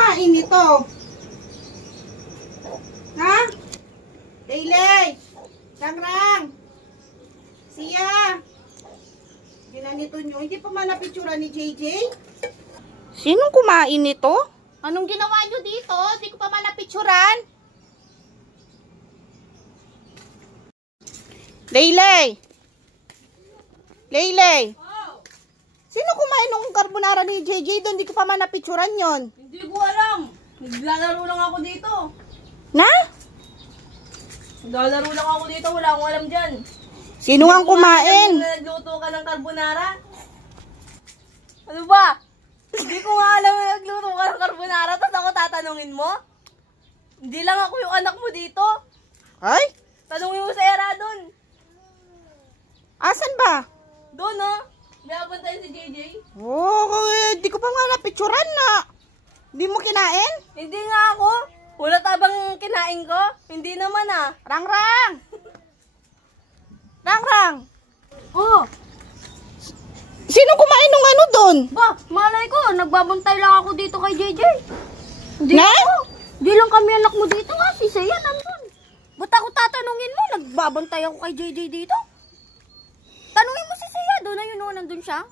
kumain nito? Ha? Daylay! Rangrang! Siya! Ginanito nyo. Hindi pa man napitsura ni JJ? Sinong kumain nito? Anong ginawa nyo dito? Hindi ko pa man napitsuran. Laylay! Laylay! Oh. Sino kumain ng carbonara ni JJ doon? Hindi ko pa man napitsuran yon. Hindi ko alam. Naglalaro lang ako dito. Na? Naglalaro lang ako dito. Wala akong alam dyan. Sino nga kumain? Hindi ko alam na nagluto ka ng carbonara. Ano ba? Hindi ko nga alam na nagluto ka ng carbonara. Tapos ako tatanungin mo? Hindi lang ako yung anak mo dito. Ay? Tanungin mo sa Era doon. Asan ba? Doon, no? May abantayin si JJ. Oh, hindi ko pa nga napicturan na. Hindi mo kinain? Hindi nga ako. Wala tabang kinain ko? Hindi naman ah. Rangrang! Rangrang! Oh, Sino kumain ng ano doon? ba, malay ko. Nagbabantay lang ako dito kay JJ. Hindi Na? ako. Di lang kami anak mo dito nga. Si Saya nandun. Ba't ako tatanungin mo? Nagbabantay ako kay JJ dito? Tanungin mo si Saya. Doon na yun, nandun siya.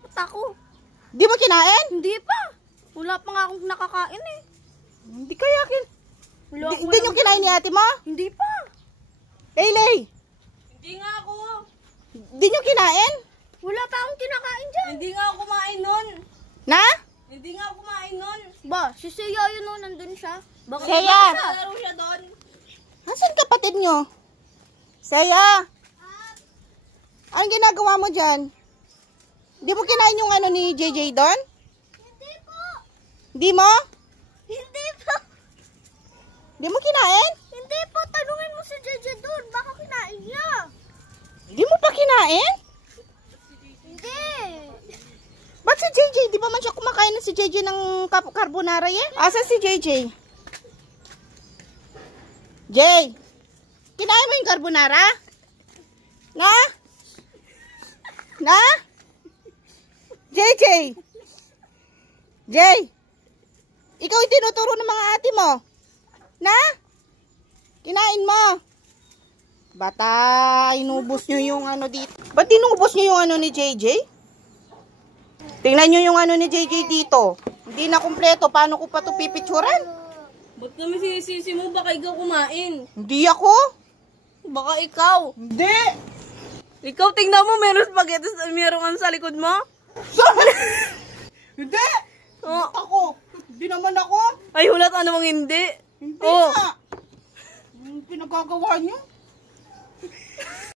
Ba't ako? Di mo kinain? Hindi pa. Wala pa nga akong nakakain eh. Hindi kaya Wala akong Hindi nyo alam kinain ni ate mo? Hindi pa. Laylay! Hindi nga ako. Hindi nyo kinain? Wala pa akong kinakain dyan. Hindi nga ako kumain nun. Na? Hindi nga ako kumain nun. Ba, si Saya yun no, nandun siya. Bakit Saya! naglalaro siya doon? Asan kapatid nyo? Saya! Anong ginagawa mo dyan? Di mo kinain yung ano ni JJ doon? Hindi po. Di mo? Hindi po. Di mo kinain? Hindi po. Tanungin mo si JJ doon. Baka kinain niya. Di mo pa kinain? Hindi. Ba't si JJ? Di ba man siya kumakain na si JJ ng carbonara eh? Asan si JJ? Jay! Kinain mo yung carbonara? Na? Na? JJ! Jay! Ikaw yung tinuturo ng mga ate mo? Na? Kinain mo? Bata, inubos nyo yung ano dito. Ba't inubos nyo yung ano ni JJ? Tingnan nyo yung ano ni JJ dito. Hindi na kumpleto. Paano ko pa ito pipicturan? Ba't kami sinisisi mo? Baka ikaw kumain. Hindi ako. Baka ikaw. Hindi. Ikaw, tingnan mo. Meron spaghetti. Meron ano sa likod mo? Hindi. Oh. Ako. Hindi naman ako. Ay, hulat ano mang hindi. Hindi Oh. nga. Yung pinagagawa nyo.